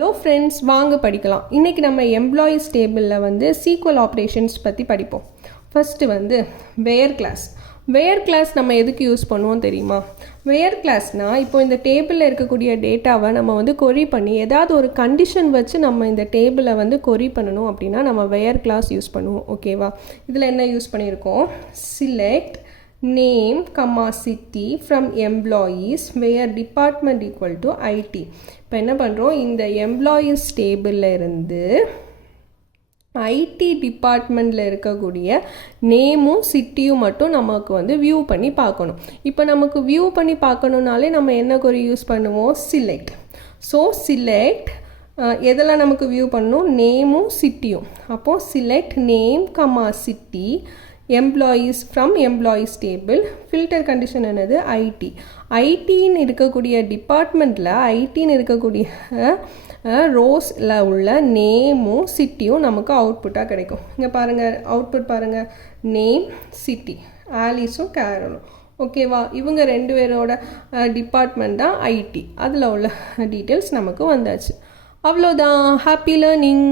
Hello friends, வாங்க படிக்கலாம். இன்றைக்கி நம்ம எம்ப்ளாயீஸ் டேபிளில் வந்து சீக்வல் ஆப்ரேஷன்ஸ் பற்றி படிப்போம். ஃபஸ்ட்டு வந்து வேர் கிளாஸ். வேர் கிளாஸ் நம்ம எதுக்கு யூஸ் பண்ணுவோம் தெரியுமா? வேர் கிளாஸ்னால் இப்போ இந்த டேபிளில் இருக்கக்கூடிய டேட்டாவை நம்ம வந்து கொரி பண்ணி ஏதாவது ஒரு கண்டிஷன் வச்சு நம்ம இந்த டேபிளை வந்து கொரி பண்ணணும் அப்படின்னா நம்ம வேர் கிளாஸ் யூஸ் பண்ணுவோம். ஓகேவா? இதில் என்ன யூஸ் பண்ணியிருக்கோம்? Select name, city from employees where department equal to IT. இப்போ என்ன பண்ணுறோம்? இந்த எம்ப்ளாயீஸ் டேபிளில் இருந்து ஐடி டிபார்ட்மெண்ட்டில் இருக்கக்கூடிய நேமும் சிட்டியும் மட்டும் நமக்கு வந்து வியூ பண்ணி பார்க்கணும். இப்போ நமக்கு வியூ பண்ணி பார்க்கணுன்னாலே நம்ம என்ன குறி யூஸ் பண்ணுவோம்? சிலெக்ட். ஸோ சிலெக்ட் எதெல்லாம் நமக்கு வியூ பண்ணணும்? நேமும் சிட்டியும். அப்போது select name, city employees from employees table. Filter condition என்னது? ஐடி. ஐடின்னு இருக்கக்கூடிய டிபார்ட்மெண்ட்டில் ஐடின்னு இருக்கக்கூடிய ரோஸில் உள்ள நேமும் சிட்டியும் நமக்கு அவுட்புட்டாக கிடைக்கும். இங்கே பாருங்கள், அவுட்புட் பாருங்கள், நேம், சிட்டி, ஆலிஸும் கேரலும். ஓகேவா? இவங்க ரெண்டு பேரோட டிபார்ட்மெண்ட் தான் ஐடி. அதில் உள்ள டீட்டெயில்ஸ் நமக்கு வந்தாச்சு. அவ்வளோதான். Happy learning.